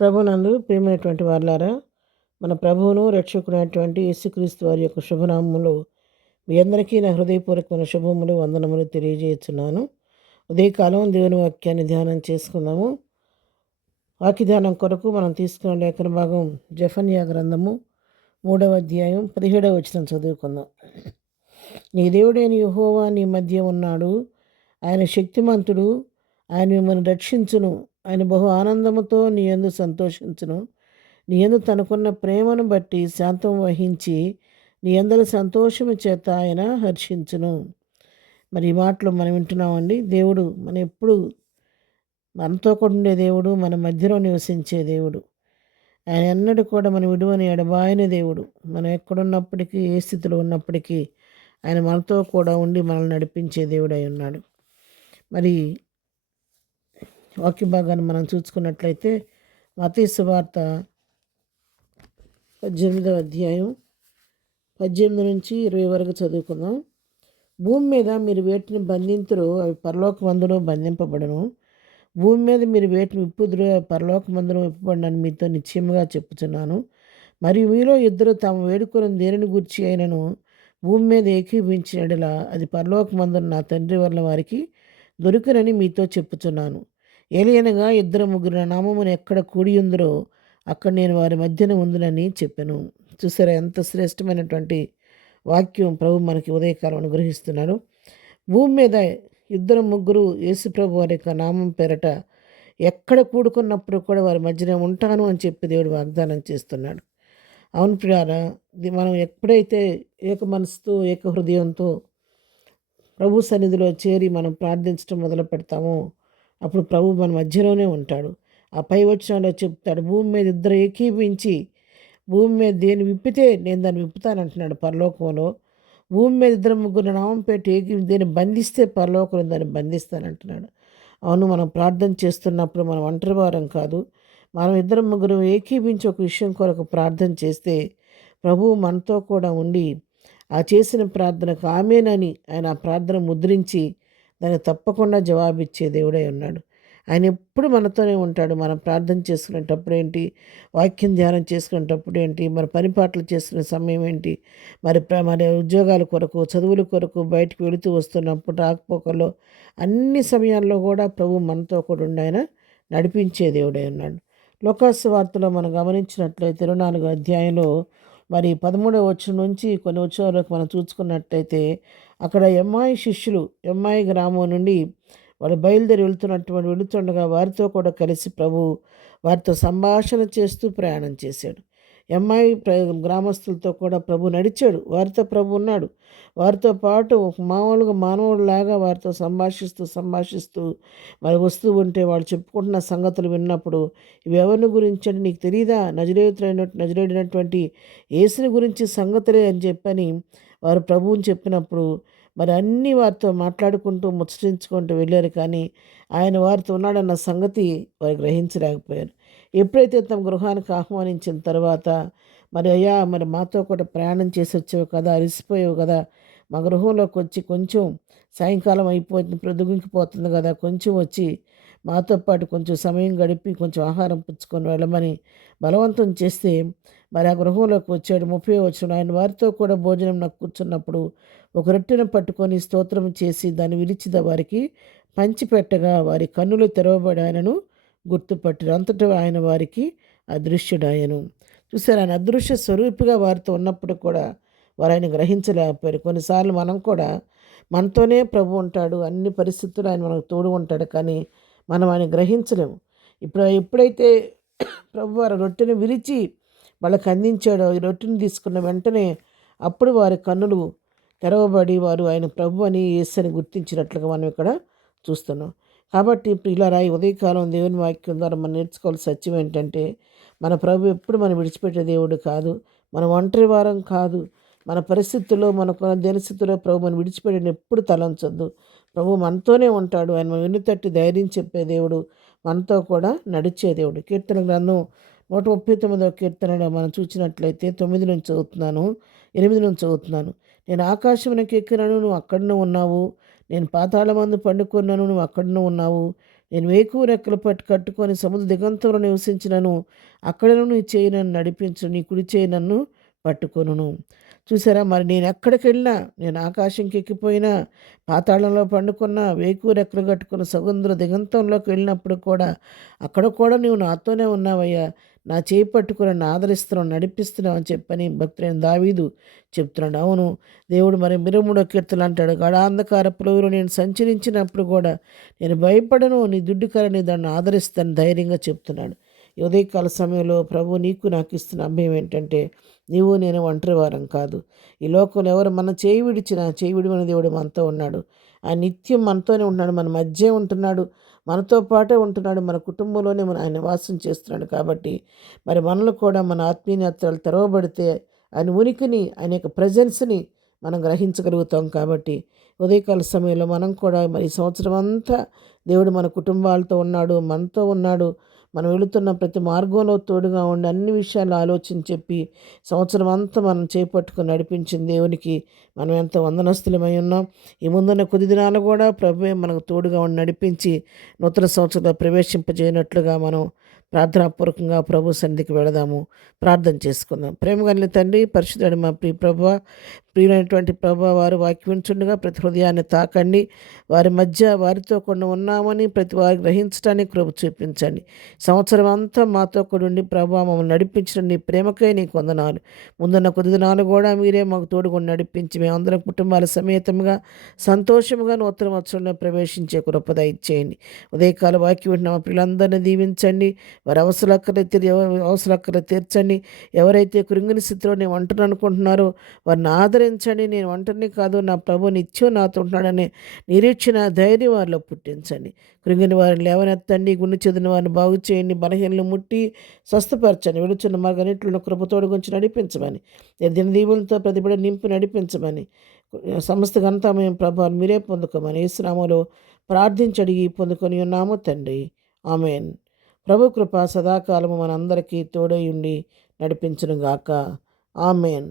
ప్రభునందు ప్రియమైనటువంటి వారులారా, మన ప్రభువును రక్షకునైనటువంటి యేసుక్రీస్తు వారి యొక్క శుభనామములో మీ అందరికీ నా హృదయపూర్వకమైన శుభములు వందనములు తెలియజేస్తున్నాను. ఉదయకాలం దేవుని వాక్యాన్ని ధ్యానం చేసుకుందాము. వాక్య ధ్యానం కొరకు మనం తీసుకున్న లేఖన భాగం జెఫన్యా గ్రంథము 3వ అధ్యాయం 17వ వచనం చదువుకుందాం. నీ దేవుడైన యెహోవా నీ మధ్య ఉన్నాడు, ఆయన శక్తిమంతుడు, ఆయన మిమ్మల్ని రక్షించును, ఆయన బహు ఆనందముతో నీ యందు సంతోషించును, నీ యందు తనకున్న ప్రేమను బట్టి శాంతం వహించి నీ అందరి సంతోషము చేత ఆయన హర్షించును. మరి ఈ మాటలు మనం వింటున్నామండి. దేవుడు ఎప్పుడు మనతో కూడా ఉండే దేవుడు, మన మధ్యలో నివసించే దేవుడు. ఆయన ఎన్నడూ కూడా మన విడువని ఎడబాయని దేవుడు. మనం ఎక్కడున్నప్పటికీ, ఏ స్థితిలో ఉన్నప్పటికీ ఆయన మనతో కూడా ఉండి మనల్ని నడిపించే దేవుడై ఉన్నాడు. మరి వాక్య భాగాన్ని మనం చూసుకున్నట్లయితే మత్తయి సువార్త 18వ అధ్యాయం 18 నుంచి 20 వరకు చదువుకుందాం. భూమి మీద మీరు వేటిని బంధింతురో అవి పరలోకమందును బంధింపబడను, భూమి మీద మీరు వేటిని విప్పుదురో అవి పరలోకమందును విప్పబడనని మీతో నిశ్చయముగా చెప్పుచున్నాను. మరియు మీలో ఇద్దరు తాము వేడుకొని దేనిని గూర్చి అయినను భూమి మీద ఏకీభవించిన యెడల అది పరలోకమందున నా తండ్రి వలన వారికి దొరుకునని మీతో చెప్పుచున్నాను. ఏలయనగా ఇద్దరు ముగ్గురు నా నామమున ఎక్కడ కూడి ఉందరో అక్కడ నేను వారి మధ్యన ఉందునని చెప్పాను. చూసారా, ఎంత శ్రేష్టమైనటువంటి వాక్యం ప్రభు మనకి ఉదయకాలం అనుగ్రహిస్తున్నాడు. భూమి మీద ఇద్దరు ముగ్గురు యేసుప్రభు వారి యొక్క నామం పేరట ఎక్కడ కూడుకున్నప్పుడు కూడా వారి మధ్యన ఉంటాను అని చెప్పి దేవుడు వాగ్దానం చేస్తున్నాడు. అవును ప్రియారా, ఇది మనం ఎప్పుడైతే ఏక మనసుతో ఏక హృదయంతో ప్రభు సన్నిధిలో చేరి మనం ప్రార్థించడం మొదలు పెడతామో అప్పుడు ప్రభు మన మధ్యలోనే ఉంటాడు. ఆ పై వచనంలో చెప్తాడు, భూమి మీద ఇద్దరు ఏకీభించి భూమి మీద దేన్ని విప్పితే నేను దాన్ని విప్పుతానంటున్నాడు పరలోకంలో. భూమి మీద ఇద్దరు ముగ్గురు నామం పెట్టి దేన్ని బంధిస్తే పరలోకంలో దాన్ని బంధిస్తానంటున్నాడు. అవును, మనం ప్రార్థన చేస్తున్నప్పుడు మనం ఒంటరి వారం కాదు. మనం ఇద్దరు ముగ్గురు ఏకీభించి ఒక విషయం కొరకు ప్రార్థన చేస్తే ప్రభువు మనతో కూడా ఉండి ఆ చేసిన ప్రార్థనకు ఆమేనని ఆయన ఆ ప్రార్థన ముద్రించి దానికి తప్పకుండా జవాబిచ్చే దేవుడై ఉన్నాడు. ఆయన ఎప్పుడు మనతోనే ఉంటాడు. మనం ప్రార్థన చేసుకునేటప్పుడు ఏంటి, వాక్యం ధ్యానం చేసుకునేటప్పుడు ఏంటి, మరి పని పాటలు చేసుకునే సమయం ఏంటి, మరి ఉద్యోగాల కొరకు, చదువుల కొరకు బయటికి వెళుతూ వస్తున్నప్పుడు రాకపోకల్లో అన్ని సమయాల్లో కూడా ప్రభు మనతో కూడా ఉండి ఆయన నడిపించే దేవుడై ఉన్నాడు. లోకాసు వార్తలో మనం గమనించినట్లయితే 24వ అధ్యాయంలో మరి 13వ వచనం నుంచి కొన్ని వచనాల వరకు మనం చూసుకున్నట్లయితే అక్కడ శిష్యులు ఎమ్మాయి గ్రామం నుండి వాళ్ళు బయలుదేరి వెళుతుండగా వారితో కూడా కలిసి ప్రభు వారితో సంభాషణ చేస్తూ ప్రయాణం చేశాడు. గ్రామస్తులతో కూడా ప్రభు నడిచాడు. వారితో ప్రభు ఉన్నాడు. వారితో పాటు మామూలుగా మానవుడిలాగా వారితో సంభాషిస్తూ మరి వస్తూ ఉంటే వాళ్ళు చెప్పుకుంటున్న సంగతులు విన్నప్పుడు ఇవి ఎవరిని గురించి అంటే నీకు తెలియదా, నజరేడినటువంటి యేసుని గురించి సంగతులే అని చెప్పని వారు ప్రభువుని చెప్పినప్పుడు మరి అన్నీ వారితో మాట్లాడుకుంటూ ముచ్చటించుకుంటూ వెళ్ళారు. కానీ ఆయన వారితో ఉన్నాడన్న సంగతి వారు గ్రహించలేకపోయారు. ఎప్పుడైతే తమ గృహానికి ఆహ్వానించిన తర్వాత మరి అయ్యా, మరి మాతో కూడా ప్రయాణం చేసి వచ్చావు కదా, అలసిపోయావు కదా, మా గృహంలోకి వచ్చి కొంచెం సాయంకాలం అయిపోతుంది, ప్రొద్దుగుంకిపోతుంది కదా, కొంచెం వచ్చి మాతో పాటు కొంచెం సమయం గడిపి కొంచెం ఆహారం పుచ్చుకొని వెళ్ళమని బలవంతం చేస్తే మరి ఆ గృహంలోకి వచ్చాడు. 30వ వచనం, ఆయన వారితో కూడా భోజనం నాకు కూర్చున్నప్పుడు ఒక రొట్టెను పట్టుకొని స్తోత్రం చేసి దాన్ని విరిచిద వారికి పంచిపెట్టగా వారి కన్నులు తెరవబడి ఆయనను గుర్తుపట్టారు. అంతటా ఆయన వారికి అదృశ్యుడాయను. చూసారు, ఆయన అదృశ్య స్వరూపిగా వారితో ఉన్నప్పుడు కూడా వారు ఆయన గ్రహించలేకపోయారు. కొన్నిసార్లు మనం కూడా మనతోనే ప్రభు ఉంటాడు, అన్ని పరిస్థితుల్లో ఆయన మనకు తోడు ఉంటాడు, కానీ మనం ఆయన గ్రహించలేము. ఎప్పుడైతే ప్రభు వారి రొట్టెను విరిచి వాళ్ళకి అందించాడో, ఈ రొట్టెను తీసుకున్న వెంటనే అప్పుడు వారి కన్నులు తెరవబడి వారు ఆయన ప్రభు అని యేసు అని గుర్తించినట్లుగా మనం ఇక్కడ చూస్తున్నాం. కాబట్టి ఇప్పుడు ఇలా రాయి ఉదయకాలం దేవుని వాక్యం ద్వారా మనం నేర్చుకోవాల్సిన సత్యం ఏంటంటే, మన ప్రభు ఎప్పుడు మనం విడిచిపెట్టే దేవుడు కాదు, మన ఒంటరి వారం కాదు. మన పరిస్థితుల్లో మనకున్న దినస్థితిలో ప్రభు మనం విడిచిపెట్టిన ఎప్పుడు తలంచొద్దు. ప్రభు మనతోనే ఉంటాడు. ఆయన మన వెన్నుతట్టి ధైర్యం చెప్పే దేవుడు, మనతో కూడా నడిచే దేవుడు. కీర్తన గ్రంథం 139వ కీర్తనలో మనం చూసినట్లయితే 9 నుంచి చదువుతున్నాను, 8 నుంచి చదువుతున్నాను. నేను ఆకాశమునకు ఎక్కినను, నువ్వు అక్కడనే ఉన్నావు, నేను పాతాళమందు పండుకున్నాను, నువ్వు అక్కడనే ఉన్నావు, నేను వేకువ రెక్కలు కట్టుకొని సముద్ర దిగంతంలో నివసించినను అక్కడను నీ చేయి నన్ను నడిపించు, నీ కుడి చేయి నన్ను పట్టుకొనును. చూసారా, మరి నేను ఎక్కడికి వెళ్ళినా, నేను ఆకాశంకి ఎక్కిపోయినా, పాతాళంలో పండుకున్నా, వేకువ రెక్కలు కట్టుకున్న సముద్ర దిగంతంలోకి వెళ్ళినప్పుడు కూడా అక్కడ కూడా నీవు నాతోనే ఉన్నావయ్యా, నా చేయి పట్టుకుని నన్ను ఆదరిస్తున్నావు, నడిపిస్తున్నావు అని చెప్పని భక్తుడైన దావీదు చెప్తున్నాడు. అవును, దేవుడు మరి 23వ కీర్తనలు అంటాడు, గాఢాంధకారపు లోయలో నేను సంచరించినప్పుడు కూడా నేను భయపడను, నీ దుడ్డుకర నీ దాన్ని ఆదరిస్తాను ధైర్యంగా చెప్తున్నాడు. ఈ ఉదయకాల సమయంలో ప్రభు నీకు నాకు ఇస్తున్న అభయం ఏంటంటే, నీవు నేను ఒంటరి వారం కాదు. ఈ లోకంలో ఎవరు మన చేయి విడిచినా చేయి విడివని దేవుడు మనతో ఉన్నాడు. ఆయన నిత్యం మనతోనే ఉంటున్నాడు, మన మధ్య ఉంటున్నాడు, మనతో పాటే ఉంటున్నాడు, మన కుటుంబంలోనే ఆయన నివాసం చేస్తున్నాడు. కాబట్టి మరి మనలో కూడా మన ఆత్మీయ నేత్రాలు తెరవబడితే ఆయన ఉనికిని, ఆయన యొక్క ప్రజెన్స్ని మనం గ్రహించగలుగుతాం. కాబట్టి ఉదయకాల సమయంలో మనం కూడా మరి సంవత్సరం అంతా దేవుడు మన కుటుంబాలతో ఉన్నాడు, మనతో ఉన్నాడు, మనం వెళుతున్న ప్రతి మార్గంలో తోడుగా ఉండి అన్ని విషయాలు ఆలోచన చెప్పి సంవత్సరం అంతా మనం చేపట్టుకుని నడిపించిన దేవునికి మనం ఎంత వందనస్తులమై ఉన్నాం. ఈ ముందున్న కొద్ది దినాలు కూడా ప్రభువే మనకు తోడుగా ఉండి నడిపించి నూతన సంవత్సరంలో ప్రవేశింపజేయనట్లుగా మనం ప్రార్థనాపూర్వకంగా ప్రభు సన్నిధికి వెళదాము, ప్రార్థన చేసుకుందాం. ప్రేమగల తండ్రి, పరిశుద్ధుడు మా ప్రియ ప్రభువా, ప్రియులైనటువంటి ప్రభువా, వారు వాక్యం వింటుండగా ప్రతి హృదయాన్ని తాకండి, వారి మధ్య వారితో కూడా ఉన్నామని ప్రతి వారికి గ్రహించడానికి కృప చూపించండి. సంవత్సరం అంతా మాతో కూడా ఉండి ప్రభువా మమ్మల్ని నడిపించిన నీ ప్రేమకై నీకు వందనాలు. ముందున్న కొద్ది దినాలు కూడా మీరే మాకు తోడుగా నడిపించి మేమందరం కుటుంబాల సమేతంగా సంతోషముగా నూతన సంవత్సరంలో ప్రవేశించే కృప దయచేయండి. ఉదయకాల వాక్యం వింటున్న మా పిల్లలందరినీ దీవించండి, వారి అవసరాలు తీర్చండి. ఎవరైతే కృంగిని స్థితిలో నేను ఒంటరి అనుకుంటున్నారో వారిని ఆదరించండి. నేను ఒంటరిని కాదు, నా ప్రభు నిత్యం నాతో ఉంటున్నాడనే నిరీక్షణ, ధైర్యం వారిలో పుట్టించండి. కృంగిన వారిని లేవనెత్తండి, గుండె చెదిన వారిని బాగు చేయండి, బలహీనలు ముట్టి స్వస్థపరచండి. వెళుచున్న మార్గన్నిటిలో కృపతోడు గురించి నడిపించమని, దినదీవులతో ప్రతిబడి నింపి నడిపించమని, సమస్త ఘనత మేము ప్రభావం మీరే పొందుకోమని యేసు నామములో ప్రార్థించి అడిగి పొందుకొని ఉన్నాము తండ్రి. ఆమెన్. ప్రభు కృప సదాకాలము మనందరికీ తోడై ఉండి నడిపించునుగాక. ఆమెన్.